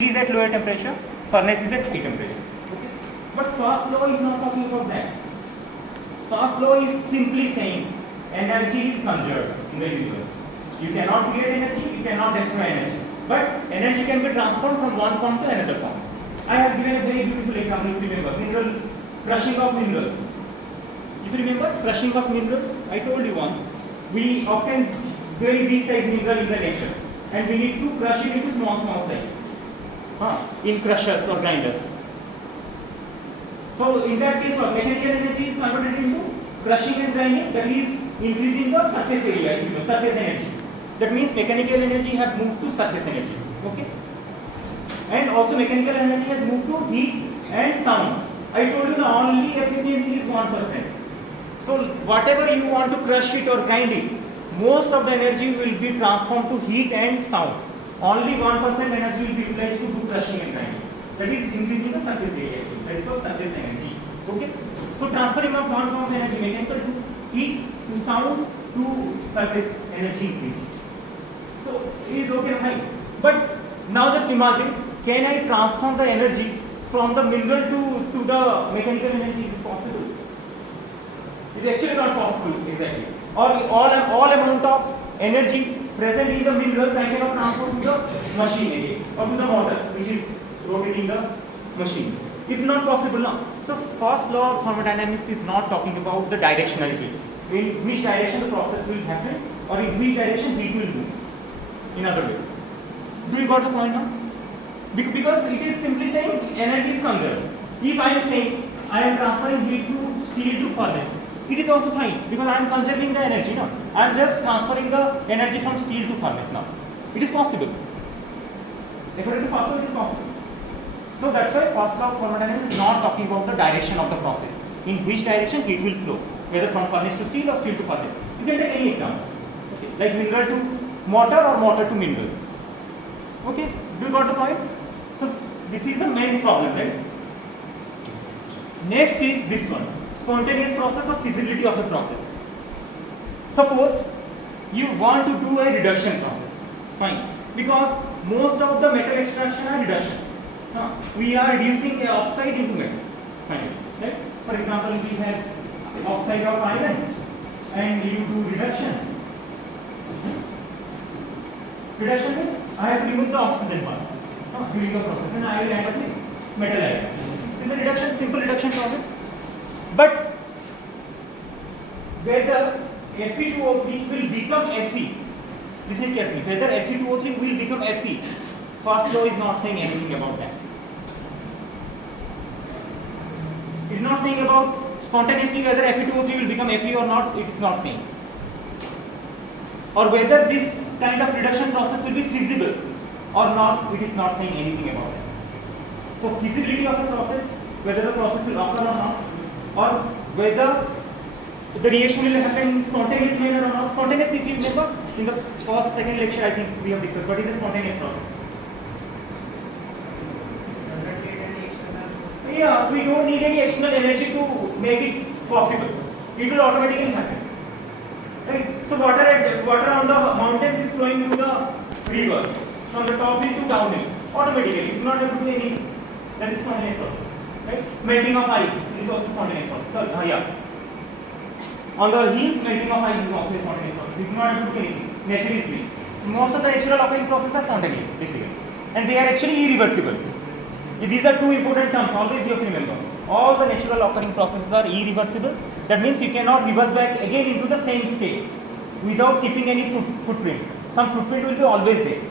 is at lower temperature, furnace is at high temperature. Okay? But first law is not talking about that. First law is simply saying energy is conserved in the universe. You cannot create energy, you cannot destroy energy. But energy can be transformed from one form to another form. I have given a very beautiful example, if you remember, mineral crushing of minerals. If you remember, crushing of minerals, I told you once, we obtain very big size mineral in the nature and we need to crush it into small size. In crushers or grinders. So in that case, what mechanical energy is converted into crushing and grinding, that is increasing the surface area, surface energy. That means mechanical energy have moved to surface energy. Okay? And also mechanical energy has moved to heat and sound. I told you the only efficiency is 1%. So whatever you want to crush it or grind it, most of the energy will be transformed to heat and sound. Only 1% energy will be utilized to do crushing and grinding. That is increasing the surface area. That is called surface energy. Okay? So transferring of one form of energy, mechanical to heat, to sound, to surface energy increase. So it is okay, fine. But now just imagine, can I transform the energy from the mineral to the mechanical energy? Is it possible? It is actually not possible, exactly. Or all amount of energy present in the minerals I cannot transfer to the machine again or to the motor which is rotating the machine. It's not possible now. So first law of thermodynamics is not talking about the directionality. In which direction the process will happen or in which direction heat will move. In other way. Do you got the point now? Because it is simply saying energy is conserved. If I am saying I am transferring heat to steel to furnace, it is also fine because I am conserving the energy now. I am just transferring the energy from steel to furnace now. It is possible. According to first law, it is possible. So that's why first law of thermodynamics is not talking about the direction of the process. In which direction heat will flow, whether from furnace to steel or steel to furnace. You can take any example. Okay. Like mineral to motor or motor to mineral. Okay, do you got the point? So this is the main problem, right? Next is this one. Spontaneous process or feasibility of a process. Suppose you want to do a reduction process, fine, because most of the metal extraction are reduction. We are reducing a oxide into metal, fine, right? For example, we have oxide of iron and you do reduction. Reduction means I have removed the oxygen part during the process and I will end up with metal ion. This is a reduction, simple reduction process. But whether Fe2O3 will become Fe, listen carefully, whether Fe2O3 will become Fe, first law is not saying anything about that. It is not saying about spontaneously whether Fe2O3 will become Fe or not, it is not saying. Or whether this kind of reduction process will be feasible or not, it is not saying anything about it. So feasibility of the process, whether the process will occur or not, or whether the reaction will happen in spontaneous manner or not. Spontaneously, if you remember, in the first, second lecture, I think we have discussed what is a spontaneous process. Yeah, we don't need any external energy to make it possible. It will automatically happen. Right? So water on the mountains is flowing into the river from the top hill to down hill automatically. You do not have to do anything. That is spontaneous process. Right? Melting of ice is also spontaneous process. So, yeah. On the hills, melting of ice is also a spontaneous process. You do not have to do anything. Nature is free. Most of the natural occurring processes are spontaneous, basically, and they are actually irreversible. These are two important terms. Always you have to remember. All the natural occurring processes are irreversible. That means you cannot reverse back again into the same state without keeping any footprint. Some footprint will be always there,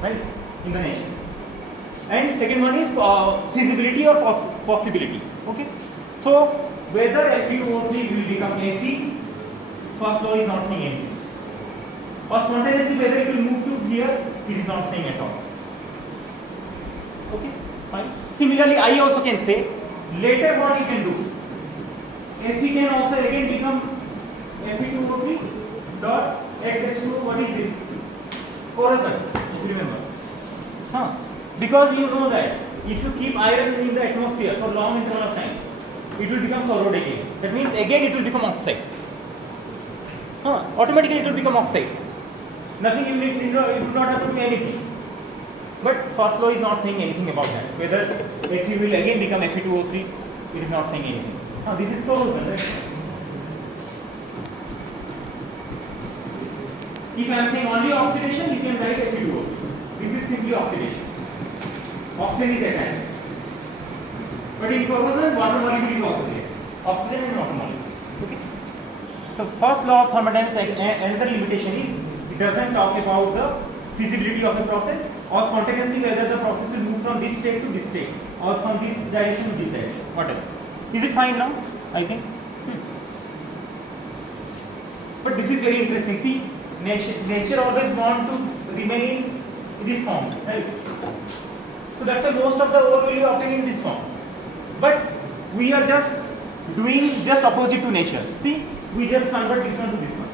right, in the nature. And second one is feasibility or possibility. Okay. So whether Fe2O3 will become Fe, first law is not saying anything. Or spontaneously whether it will move to here, it is not saying at all. Okay, fine. Similarly, I also can say later what you can do. Fe can also again become Fe2O3 dot XH2O. What is this? Corrosion, if you remember. Because you know that if you keep iron in the atmosphere for long interval of time, it will become corroded again. That means again it will become oxide. Automatically it will become oxide. Nothing you do not have to do anything. But first law is not saying anything about that. Whether Fe will again become Fe2O3, it is not saying anything. Now this is corrosion, right? If I am saying only oxidation, you can write Fe2O. This is simply oxidation. Oxygen is attached. But in corrosion, water molecule is also there. Oxygen and water molecule. Okay. So first law of thermodynamics, another limitation is it doesn't talk about the feasibility of a process or spontaneously whether the process will move from this state to this state or from this direction to this direction. Whatever. Is it fine now? I think. But this is very interesting. See, nature always want to remain in this form, right? So that's why most of the ore will be obtained in this form. But we are just doing just opposite to nature. See, we just convert this one to this one.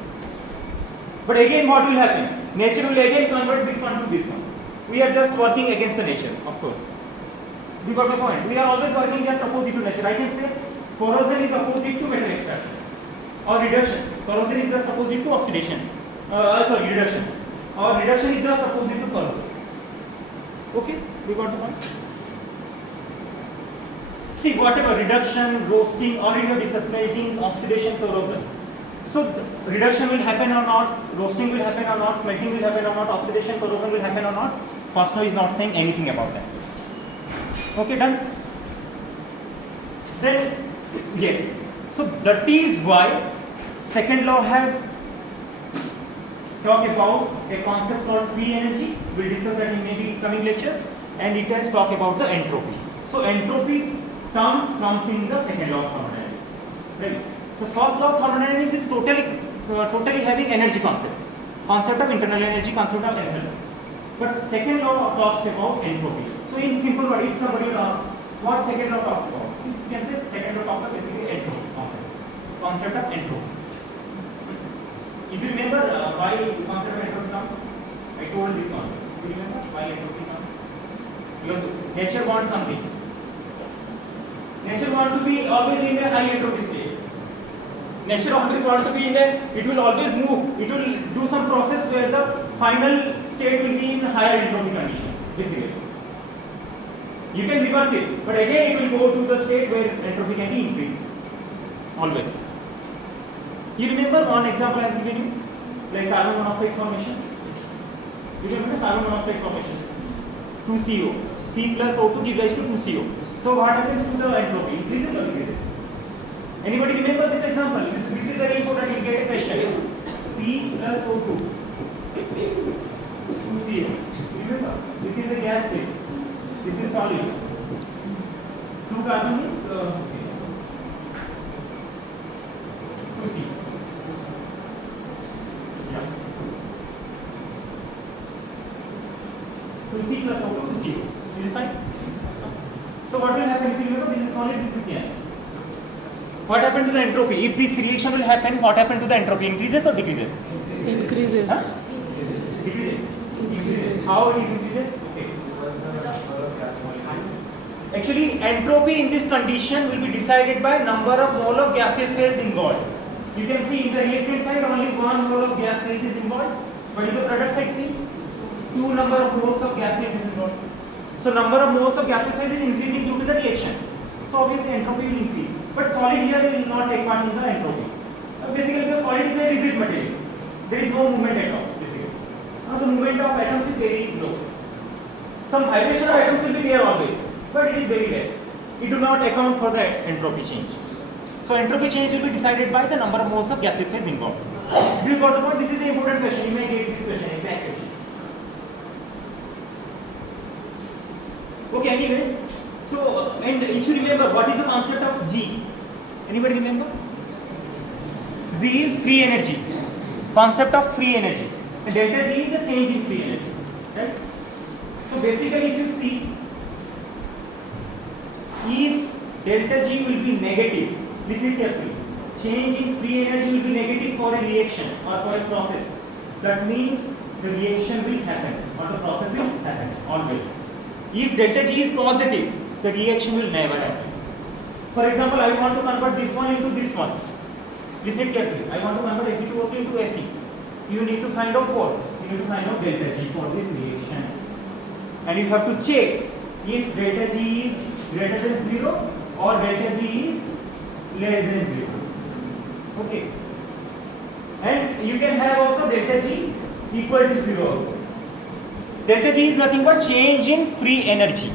But again, what will happen? Nature will again convert this one to this one. We are just working against the nature, of course. You got my point? We are always working just opposite to nature. I can say corrosion is opposite to metal extraction or reduction. Corrosion is just opposite to oxidation. Reduction. Or reduction is just opposite to corrosion. Okay, we got the point. See, whatever reduction, roasting, or you are disseminating, oxidation, corrosion. So reduction will happen or not, roasting will happen or not, smelting will happen or not, oxidation, corrosion will happen or not. First law is not saying anything about that. Okay, done. Then yes. So that is why second law have talk about a concept called free energy. We'll discuss that in maybe coming lectures, and it has talk about the entropy. So entropy comes in the second law of thermodynamics, right? So first law of thermodynamics is totally having energy concept of internal energy, concept of enthalpy. But second law talks about entropy. So in simple words, if somebody will ask what second law talks about, you can say second law talks about basically entropy concept of entropy. If you remember why concept of entropy comes, I told this one. Do you remember why entropy comes? Because nature wants something. Nature wants to be always in a high entropy state. Nature always wants to be in a, it will always move. It will do some process where the final state will be in higher entropy condition, basically. You can reverse it, but again it will go to the state where entropy can be increased. Always. You remember one example I have given you, like carbon monoxide formation. You remember carbon monoxide formation? 2CO. C plus O2 gives rise to 2CO. So what happens to the entropy? Increases or decreases? Anybody remember this example? This is very important. You get a question. C plus O2. 2CO. Remember, this is a gas state. This is solid. 2 carbon means 2C. Yeah. 2C plus O2 2CO. Is it fine? So what will happen if you remember this is solid, this is gas? What happens to the entropy? If this reaction will happen, what happens to the entropy? Increases or decreases? Increases. Huh? Decreases. Increases. How it is increases? Okay. Actually, entropy in this condition will be decided by number of mole of gaseous phase involved. You can see in the reactant side only 1 mole of gas phase is involved, but in the product side see 2 number of moles of gaseous is involved. So number of moles of gaseous phase is increasing due to the reaction. So obviously entropy will increase. But solid here will not take part in the entropy. Basically because solid is a rigid material. There is no movement at all. Basically. Now the movement of atoms is very low. Some vibration of atoms will be there always, but it is very less. It do not account for the entropy change. So entropy change will be decided by the number of moles of gaseous phase involved. Do you got the point? This is the important question. You may get this question, exact question. Okay, anyways. So, and if you remember, what is the concept of G? Anybody remember? Z is free energy. Concept of free energy. And delta G is the change in free energy. Right? So basically, if you see, if delta G will be negative, listen carefully. Change in free energy will be negative for a reaction or for a process. That means the reaction will happen or the process will happen always. If delta G is positive, the reaction will never happen. For example, I want to convert this one into this one. Listen carefully. I want to convert Fe2O3 into Fe. You need to find out what? You need to find out delta G for this reaction. and you have to check if delta G is greater than 0 or delta G is less than 0. Okay. And you can have also delta G equal to 0 also. Delta G is nothing but change in free energy.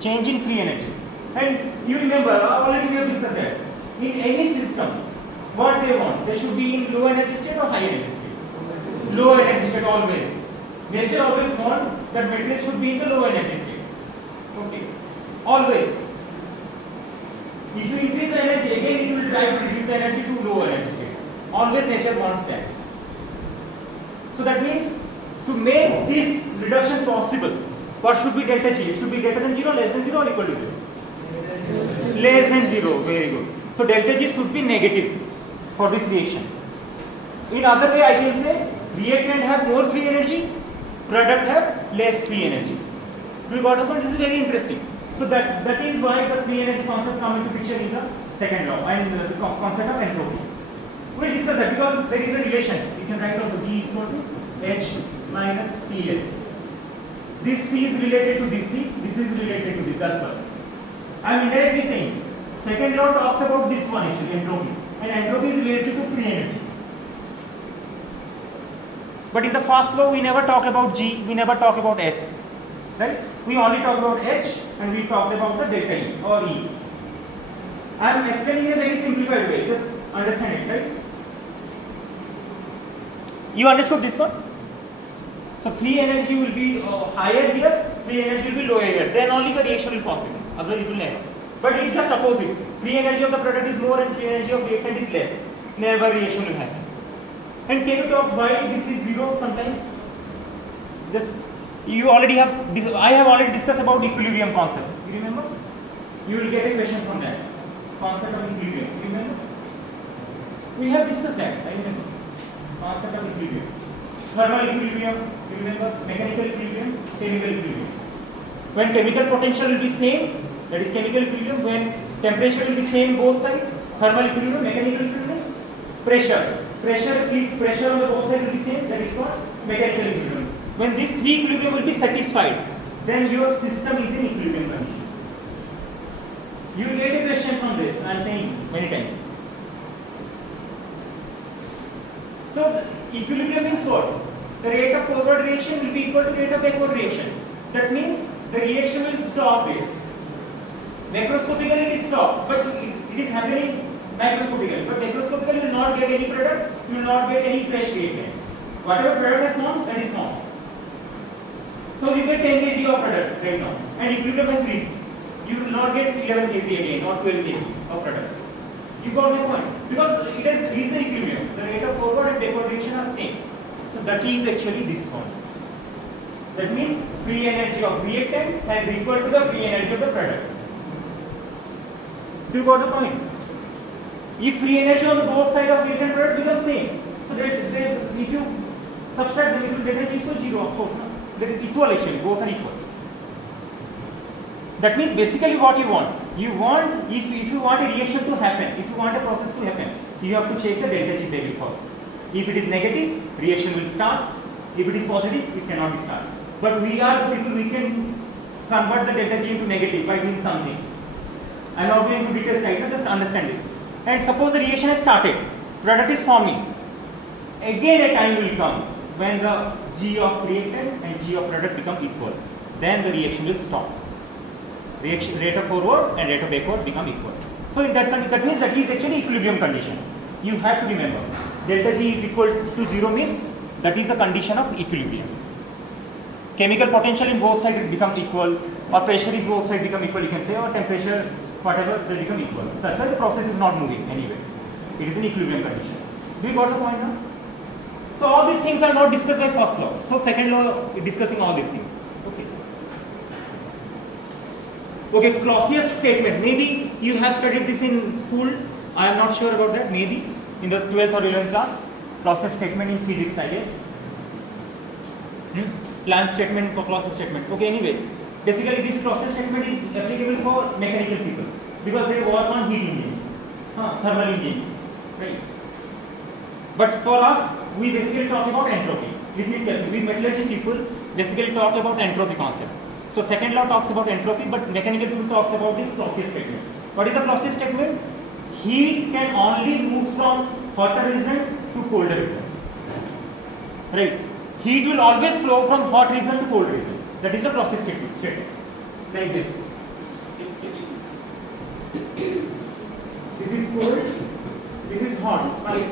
Change in free energy. And you remember, already we have discussed that. In any system, what they want? They should be in low energy state or high energy state? Low energy state always. Nature always want that material should be in the low energy state. Okay. Always. If you increase the energy, again it will try to reduce the energy to low energy state. Always nature wants that. So that means to make this reduction possible, what should be delta G? It should be greater than 0, less than 0 or equal to 0? Less than 0. Very good. So delta G should be negative for this reaction. In other way I can say reactant have more free energy, product have less free energy. Do you got the point? This is very interesting. So that is why the free energy concept come into picture in the second law and the concept of entropy. We will discuss that because there is a relation. You can write out the G is equal to H minus Ps. This C is related to this C, this is related to this, that's why. I am indirectly saying, second law talks about this one actually, entropy. And entropy is related to free energy. But in the first law, we never talk about G, we never talk about S. Right? We only talk about H and we talked about the delta E or E. I am explaining in a very simplified way, just understand it, right? You understood this one? So free energy will be higher here, free energy will be lower here. Then only the reaction will be possible. Otherwise it will never. But it's just opposite. Free energy of the product is more and free energy of reactant is less. Never reaction will happen. And can you talk why this is 0 sometimes? Just you already have. I have already discussed about equilibrium concept. You remember? You will get a question from that concept of equilibrium. You remember? We have discussed that. I remember. Concept of equilibrium. Thermal equilibrium, you remember, mechanical equilibrium, chemical equilibrium. When chemical potential will be same, that is chemical equilibrium. When temperature will be same both sides, thermal equilibrium, mechanical equilibrium. If pressure on the both sides will be same, that is what mechanical equilibrium. When these three equilibrium will be satisfied, then your system is in equilibrium condition. You will get a question from this, I am saying many times. So equilibrium means what? The rate of forward reaction will be equal to rate of backward reaction. That means the reaction will stop there. Macroscopically it is stopped, but it is happening microscopically. But macroscopically you will not get any product, you will not get any fresh reagent. Whatever product has formed, that is formed. So you get 10 kg of product right now, and equilibrium has reached. You will not get 11 kg again, or 12 kg of product. You got my point? Because it has reached the equilibrium. The rate of forward and backward reaction are same. So that is actually this one. That means free energy of reactant has equal to the free energy of the product. Do you got the point? If free energy on the both sides of reactant product becomes same, so that if you subtract them, it will get energy equal 0, of course. No? That is equal actually, both are equal. That means basically what you want, if you want a reaction to happen, if you want a process to happen, you have to check the delta G value first. If it is negative, reaction will start. If it is positive, it cannot be started. But we are people, we can convert the delta G into negative by doing something. I am not going into details right now, just understand this. And suppose the reaction has started, product is forming. Again a time will come when the G of reactant and G of product become equal. Then the reaction will stop. Reaction rate of forward and rate of backward become equal. So in that means that is actually equilibrium condition. You have to remember, delta G is equal to 0 means that is the condition of equilibrium. Chemical potential in both sides become equal, or pressure is both sides become equal, you can say, or temperature, whatever, they become equal. So that's why the process is not moving anyway. It is an equilibrium condition. Do you got the point now? So all these things are not discussed by first law. So second law is discussing all these things. Okay, Clausius statement. Maybe you have studied this in school. I am not sure about that. Maybe in the 12th or 11th class. Clausius statement in physics, I guess. Planck statement for Clausius statement. Okay, anyway. Basically, this Clausius statement is applicable for mechanical people because they work on heat engines, thermal engines, right? But for us, we basically talk about entropy. Listen carefully. With metallurgy people, basically talk about entropy concept. So second law talks about entropy, but mechanical tool talks about this Clausius statement. What is the Clausius statement? Heat can only move from hotter region to colder region. Right? Heat will always flow from hot region to cold region. That is the Clausius statement. Like this. This is cold. This is hot. Right?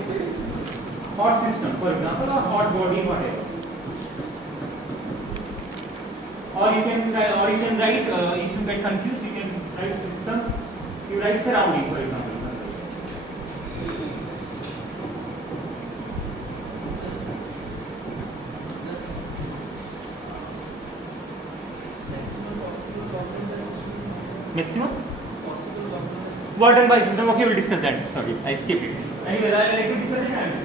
Hot system, for example, or hot body, whatever. Or you can write, if you get confused, you can write system, you write surrounding, for example. Maximum work done by system. Okay, we'll discuss that. Sorry, I skipped it. Anyway, I like to discuss it.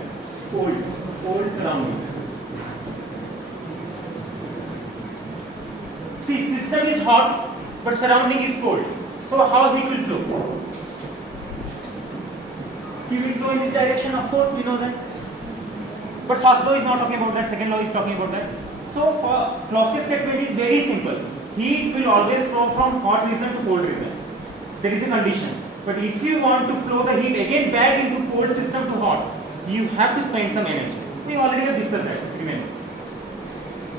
Cold surrounding. See, system is hot, but surrounding is cold. So how heat will flow? Heat will flow in this direction. Of course, we know that. But first law is not talking about that. Second law is talking about that. So for Clausius statement is very simple. Heat will always flow from hot region to cold region. There is a condition. But if you want to flow the heat again back into cold system to hot, you have to spend some energy. We already have discussed that, remember.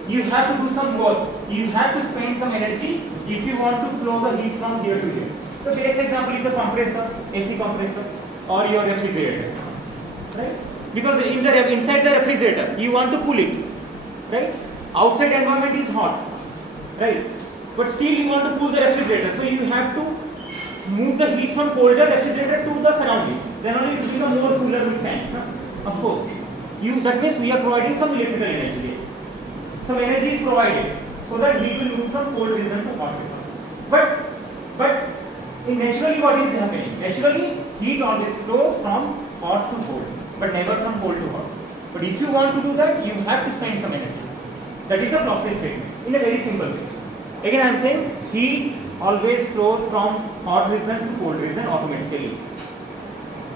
You have to do some work. You have to spend some energy if you want to flow the heat from here to here. The best example is the compressor, AC compressor, or your refrigerator. Right? Because inside the refrigerator, you want to cool it. Right? Outside environment is hot. Right? But still you want to cool the refrigerator. So you have to move the heat from colder refrigerator to the surrounding. Then only it will become more cooler with time. Of course. That means we are providing some electrical energy. Some energy is provided so that heat will move from cold region to hot region. But naturally what is happening? Naturally heat always flows from hot to cold, but never from cold to hot. But if you want to do that, you have to spend some energy. That is the Clausius statement in a very simple way. Again I am saying heat always flows from hot region to cold region automatically.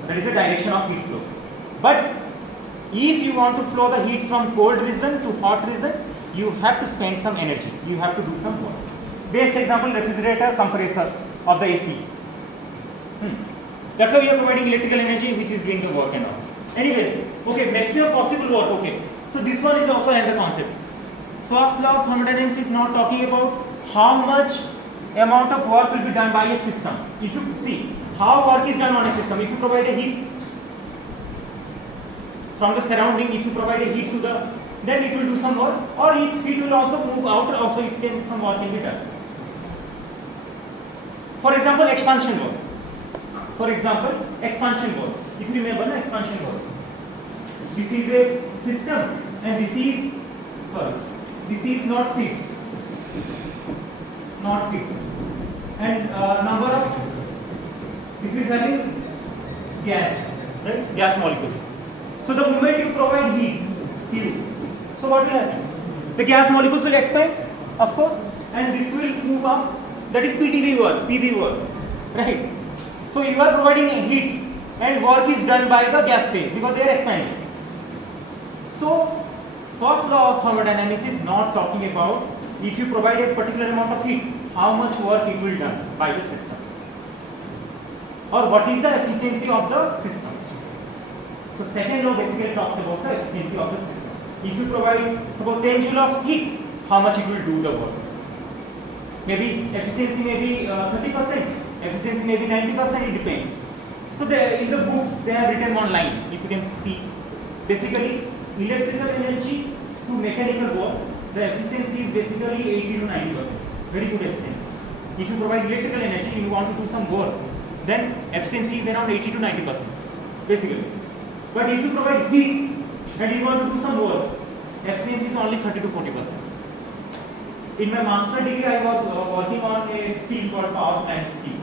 That is the direction of heat flow. But if you want to flow the heat from cold region to hot region, you have to spend some energy. You have to do some work. Best example, refrigerator, compressor of the AC. That's how you are providing electrical energy which is doing the work and all. Anyways, okay, maximum possible work. Okay, so this one is also another concept. First law of thermodynamics is not talking about how much amount of work will be done by a system. If you see how work is done on a system, if you provide a heat from the surrounding, if you provide a heat to the, then it will do some work, or if it will also move out, also it can, some work can be done. For example, expansion work. For example, expansion work. If you remember the expansion work, this is a system and this is not fixed. Not fixed. And number of, this is having gas, right? Gas molecules. So the moment you provide heat, Q, so what will happen? The gas molecules will expand, of course, and this will move up. That is PV work, right? So you are providing a heat and work is done by the gas phase because they are expanding. So first law of thermodynamics is not talking about if you provide a particular amount of heat, how much work it will done by the system, or what is the efficiency of the system. So second law basically talks about the efficiency of the system. If you provide suppose 10 joule of heat, how much it will do the work. Maybe efficiency may be 30%, efficiency may be 90%, it depends. So in the books they have written one line, if you can see. Basically electrical energy to mechanical work, the efficiency is basically 80 to 90%. Very good efficiency. If you provide electrical energy and you want to do some work, then efficiency is around 80 to 90%. Basically. But if you provide heat and you want to do some work, efficiency is only 30 to 40%. In my master degree, I was working on a steel called power plant steel.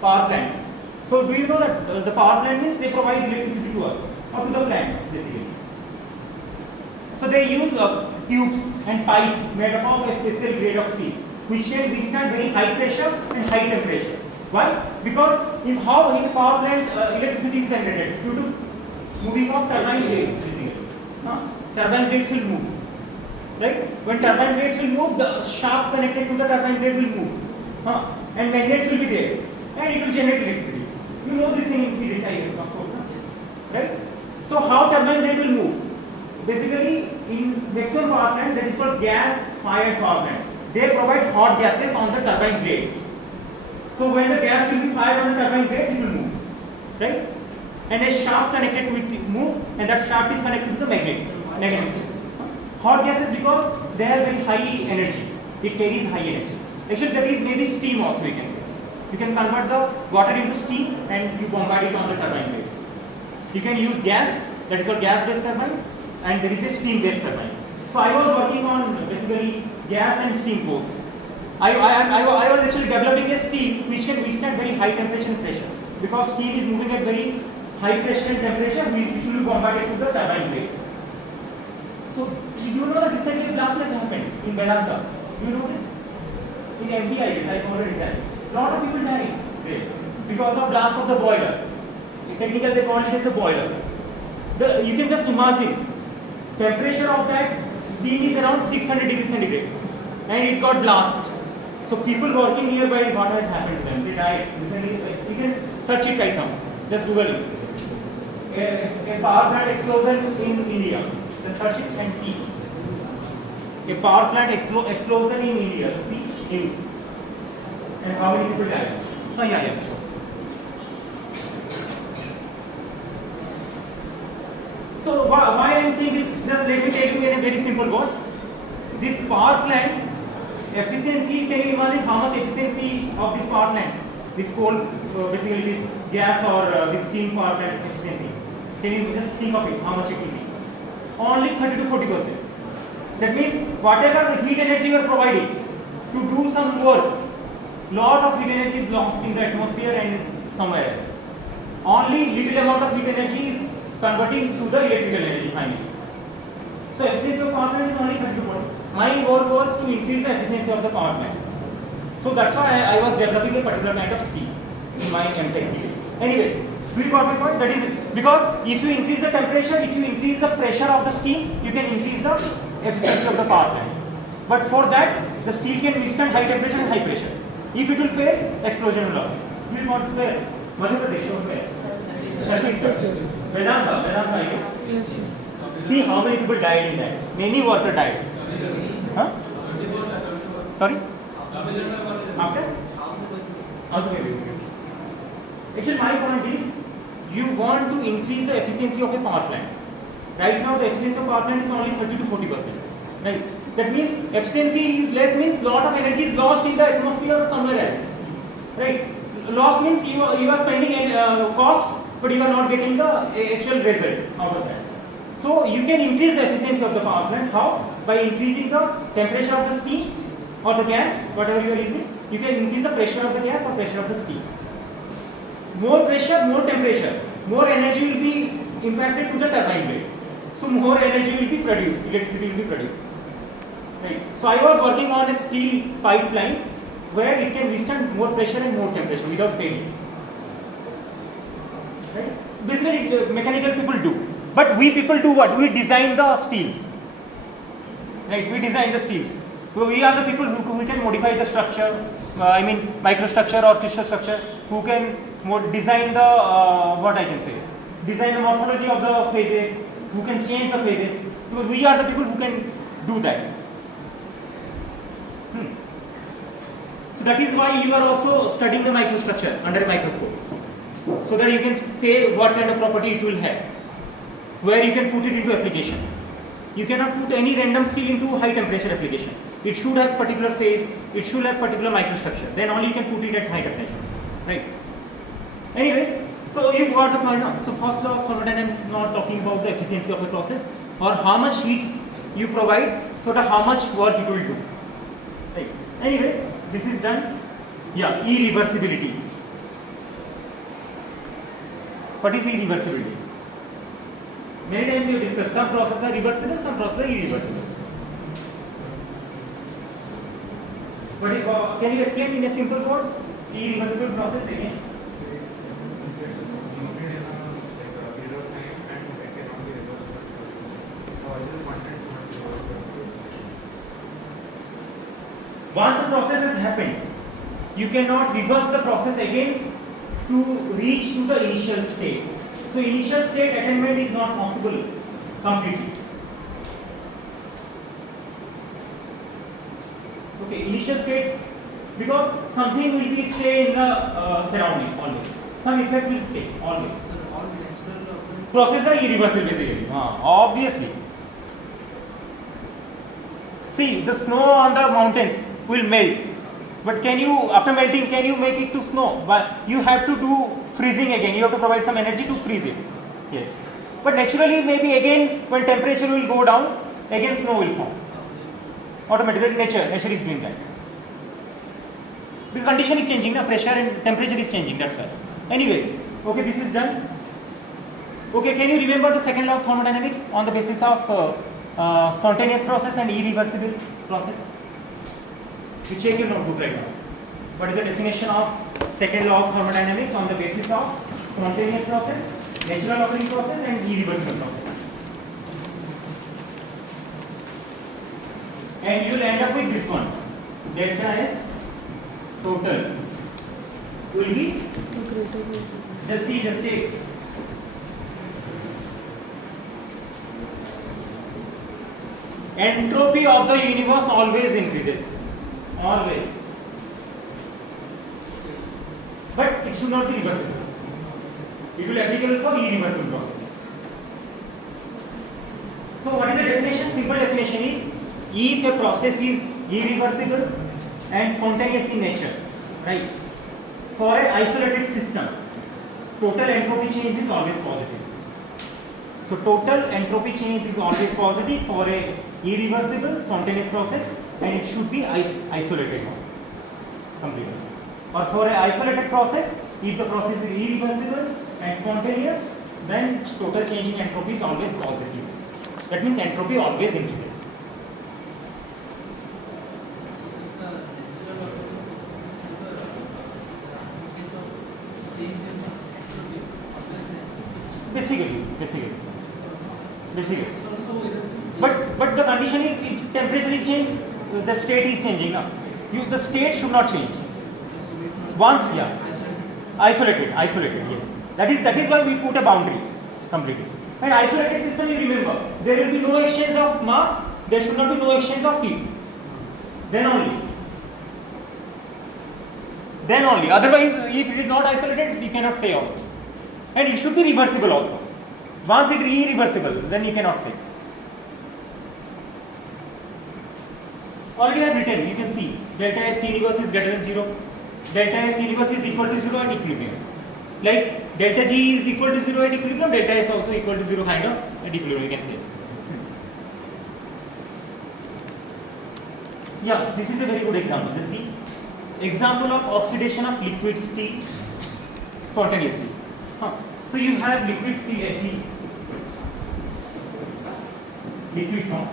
Power plants. So do you know that the power plant means they provide electricity to us or to the plants basically. So they use tubes and pipes made up of a special grade of steel which can withstand very high pressure and high temperature. Why? Because in the power plant electricity is generated due to moving of turbine blades basically. Turbine blades will move. right? When turbine blades will move, the shaft connected to the turbine blade will move, and magnets will be there, and it will generate electricity. You know this thing in physics, I guess, of course, right? So how turbine blade will move? Basically, in maximum power plant, that is called gas-fired power plant, they provide hot gases on the turbine blade. So when the gas will be fired on the turbine blades, it will move, right? And a shaft connected with it move, and that shaft is connected to the magnet. Hot gases because they have very high energy. It carries high energy. Actually, that is maybe steam also, you can say. You can convert the water into steam and you bombard it on the turbine blades. You can use gas, that is called gas-based turbines, and there is a steam-based turbine. So I was working on basically gas and steam both. I was actually developing a steam which can withstand very high temperature and pressure, because steam is moving at very high pressure and temperature, which will be bombarded to the turbine blade. So you know that recently a blast has happened in Vedanta. You know this? In MBI, I already said. Lot of people died there because of blast of the boiler. Technically they call it as a boiler. You can just imagine, temperature of that steam is around 600 degrees centigrade, and it got blast. So people working nearby, what has happened to them? They died. You can search it right now. Just Google it. A power plant explosion in India. Just search it and see. A power plant explosion in India. See news. And how many people died? Oh yeah, sure. So why I am saying this? Just let me tell you in a very simple word. This power plant efficiency. Can you imagine how much efficiency of this power plant? This coal, basically this gas or this steam power plant efficiency. Can you just think of it? How much it will be? Only 30 to 40%. That means whatever heat energy you are providing to do some work, lot of heat energy is lost in the atmosphere and somewhere else. Only little amount of heat energy is converting to the electrical energy finally. So efficiency of power plant is only 30 to 40. My goal was to increase the efficiency of the power plant. So that's why I was developing a particular kind of steam in my MTech degree. Anyways, do you got my point? That is because if you increase the temperature, if you increase the pressure of the steam, you can increase the efficiency of the power plant. But for that, the steel can withstand high temperature and high pressure. If it will fail, explosion will occur. You will not fail. Madhya Pradesh, don't fail. Vedanta, I guess. Yes. See how many people died in that. Many workers died. Huh? Sorry? After? Okay. Actually, my point is, you want to increase the efficiency of a power plant. Right now, the efficiency of power plant is only 30 to 40%. Right? That means efficiency is less, means lot of energy is lost in the atmosphere or somewhere else. Right? Lost means you are spending cost, but you are not getting the actual result out of that. So you can increase the efficiency of the power plant. How? By increasing the temperature of the steam or the gas, whatever you are using. You can increase the pressure of the gas or pressure of the steam. More pressure, more temperature, more energy will be impacted to the turbine blade. So more energy will be produced, electricity will be produced. Right. So I was working on a steel pipeline where it can withstand more pressure and more temperature without failing. Right. Basically, mechanical people do, but we people do what? We design the steels. Right. We design the steels. So we are the people who can modify the structure. Microstructure or crystal structure. Who can design the what I can say? Design the morphology of the phases. Who can change the phases? Because we are the people who can do that. So that is why you are also studying the microstructure under a microscope, so that you can say what kind of property it will have, where you can put it into application. You cannot put any random steel into high temperature application. It should have particular phase, it should have particular microstructure, then only you can put it at high temperature. Right? Anyways, so you got the point now. So first law of thermodynamics is not talking about the efficiency of the process or how much heat you provide, so that how much work it will do. Right? Anyways, this is done. Yeah, irreversibility. What is irreversibility? Many times you discuss some processes are reversible, some processes are irreversible. But can you explain in a simple word irreversible process again? Once the process has happened, you cannot reverse the process again to reach to the initial state. So initial state attainment is not possible completely. Okay, initial state, because something will be stay in the surrounding always. Some effect will stay always. Sir, all natural Process are irreversible basically. Obviously. See, the snow on the mountains will melt. But can you, after melting, can you make it to snow? But you have to do freezing again. You have to provide some energy to freeze it. Yes. But naturally, maybe again, when temperature will go down, again snow will form. Automatically, nature is doing that. The condition is changing, pressure and temperature is changing. That's why. Anyway, okay, this is done. Okay, can you remember the second law of thermodynamics on the basis of spontaneous process and irreversible process? You check your notebook right now. What is the definition of second law of thermodynamics on the basis of spontaneous process, natural occurring process and irreversible process? And you will end up with this one. Delta S total will be, just take. Entropy of the universe always increases. Always. But it should not be reversible. It will be applicable for irreversible process. So what is the definition? Simple definition is, if a process is irreversible and spontaneous in nature, right? For an isolated system, total entropy change is always positive. So total entropy change is always positive for a irreversible spontaneous process, and it should be isolated one completely. Or for an isolated process, if the process is irreversible and spontaneous, then total change in entropy is always positive. That means entropy always increases. Basically. But the condition is, if temperature is changed, the state is changing now. The state should not change. Once, isolated, yes. That is why we put a boundary completely. And isolated system, you remember, there will be no exchange of mass, there should not be no exchange of heat. Then only. Otherwise, if it is not isolated, we cannot say also. And it should be reversible also. Once it is irreversible, then you cannot say. Already I have written, you can see, delta S universe is greater than 0. Delta S universe is equal to 0 at equilibrium. Like delta G is equal to 0 at equilibrium, delta S also equal to 0 kind of at equilibrium, you can say. Yeah, this is a very good example. Let's see. Example of oxidation of liquid steel spontaneously. So you have liquid steel Fe, liquid form.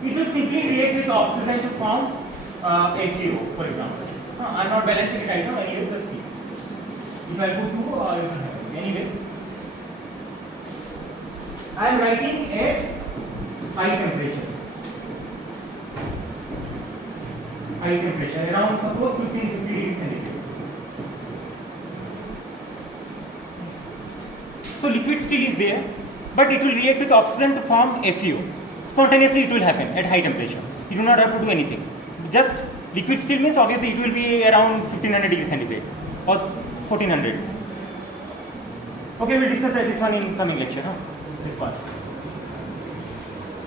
It will simply react with oxygen to form HCO, for example. I am not balancing it right now, anyways, let's see. If I put 2, you can have it. Anyways, I am writing at high temperature. High temperature, around suppose 15-50 degrees centigrade. So liquid steel is there, but it will react with oxygen to form FeO. Spontaneously it will happen at high temperature. You do not have to do anything. Just liquid steel means obviously it will be around 1500 degrees centigrade or 1400. Okay, we'll discuss this one in coming lecture. This one.